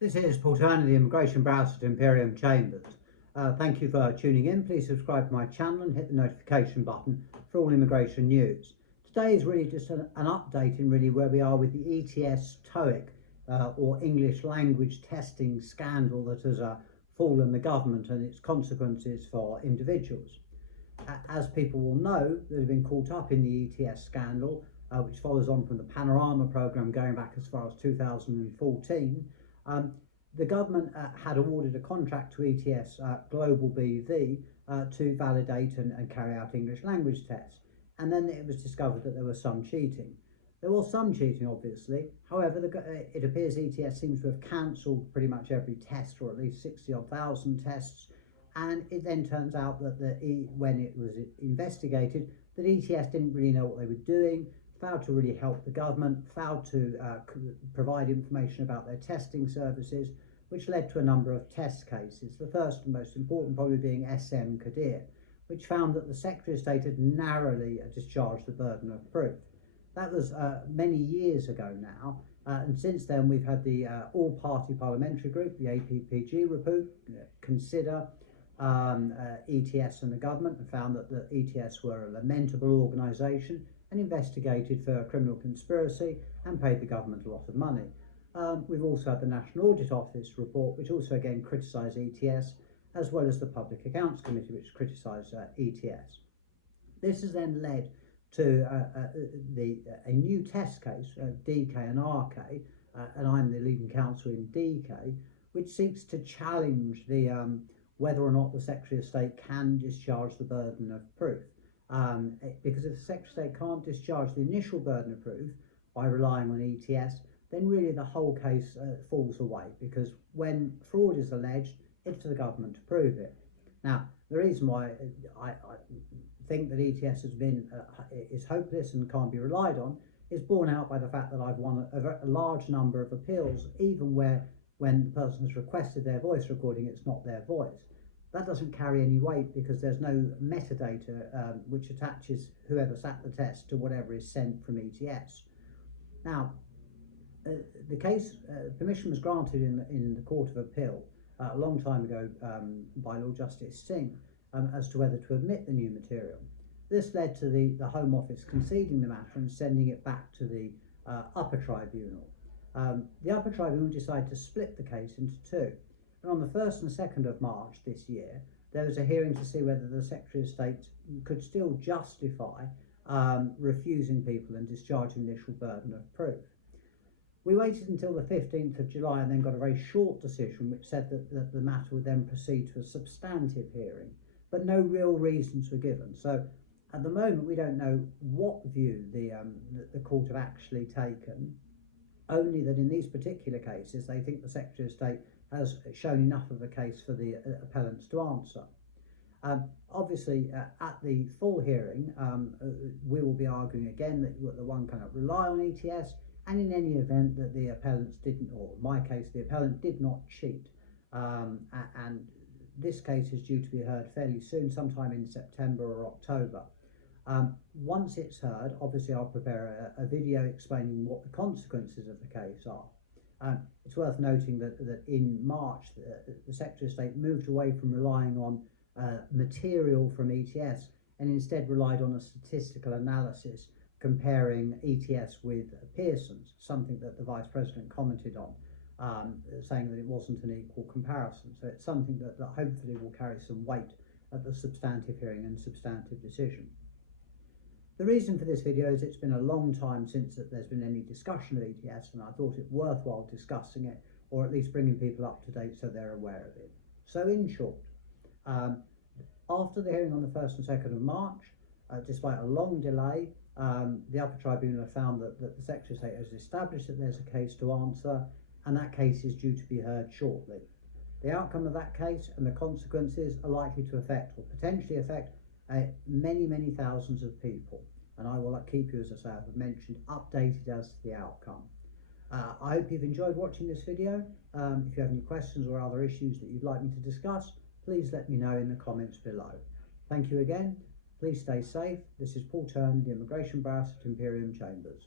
This is Paul Turner, the Immigration Browser at Imperium Chambers. Thank you for tuning in. Please subscribe to my channel and hit the notification button for all immigration news. Today is really just an update in really where we are with the ETS TOEIC or English language testing scandal that has fallen the government and its consequences for individuals. As people will know that have been caught up in the ETS scandal, which follows on from the Panorama programme going back as far as 2014, the government had awarded a contract to ETS Global BV to validate and carry out English language tests. And then it was discovered that there was some cheating. There was some cheating, obviously. However, it appears ETS seems to have cancelled pretty much every test, or at least 60,000 tests. And it then turns out that when it was investigated, that ETS didn't really know what they were doing, failed to really help the government, failed to provide information about their testing services, which led to a number of test cases. The first and most important probably being SM Qadir, which found that the Secretary of State had narrowly discharged the burden of proof. That was many years ago now, and since then we've had the all-party parliamentary group, the APPG report, consider ETS and the government, and found that the ETS were a lamentable organisation and investigated for criminal conspiracy and paid the government a lot of money. We've also had the National Audit Office report, which also again criticised ETS, as well as the Public Accounts Committee, which criticised ETS. This has then led to a new test case, DK and RK, and I'm the leading counsel in DK, which seeks to challenge the whether or not the Secretary of State can discharge the burden of proof. Because if the Secretary of State can't discharge the initial burden of proof by relying on ETS, then really the whole case falls away, because when fraud is alleged, it's for the government to prove it. Now, the reason why I think that ETS is hopeless and can't be relied on is borne out by the fact that I've won a large number of appeals, even when the person has requested their voice recording, it's not their voice. That doesn't carry any weight because there's no metadata which attaches whoever sat the test to whatever is sent from ETS. Now, the case permission was granted in the Court of Appeal a long time ago by Lord Justice Singh as to whether to admit the new material. This led to the Home Office conceding the matter and sending it back to the upper tribunal. The upper tribunal decided to split the case into two. And on the 1st and 2nd of March this year, there was a hearing to see whether the Secretary of State could still justify refusing people and discharging the initial burden of proof. We waited until the 15th of July and then got a very short decision which said that the matter would then proceed to a substantive hearing, but no real reasons were given. So at the moment we don't know what view the court have actually taken, only that in these particular cases they think the Secretary of State has shown enough of a case for the appellants to answer. Obviously, at the full hearing, we will be arguing again that one cannot rely on ETS, and in any event that the appellants didn't, or in my case, the appellant did not cheat. And this case is due to be heard fairly soon, sometime in September or October. Once it's heard, obviously I'll prepare a video explaining what the consequences of the case are. It's worth noting that in March, the Secretary of State moved away from relying on material from ETS and instead relied on a statistical analysis comparing ETS with Pearson's, something that the Vice President commented on, saying that it wasn't an equal comparison. So it's something that hopefully will carry some weight at the substantive hearing and substantive decision. The reason for this video is it's been a long time since there's been any discussion of ETS, and I thought it worthwhile discussing it, or at least bringing people up to date so they're aware of it. So in short, after the hearing on the 1st and 2nd of March, despite a long delay, the upper tribunal found that the Secretary of State has established that there's a case to answer, and that case is due to be heard shortly. The outcome of that case and the consequences are likely to affect, or potentially affect, many, many thousands of people, and I will keep you, as I say, I've mentioned, updated as to the outcome. I hope you've enjoyed watching this video. If you have any questions or other issues that you'd like me to discuss, please let me know in the comments below. Thank you again. Please stay safe. This is Paul Turner, the Immigration Browser at Imperium Chambers.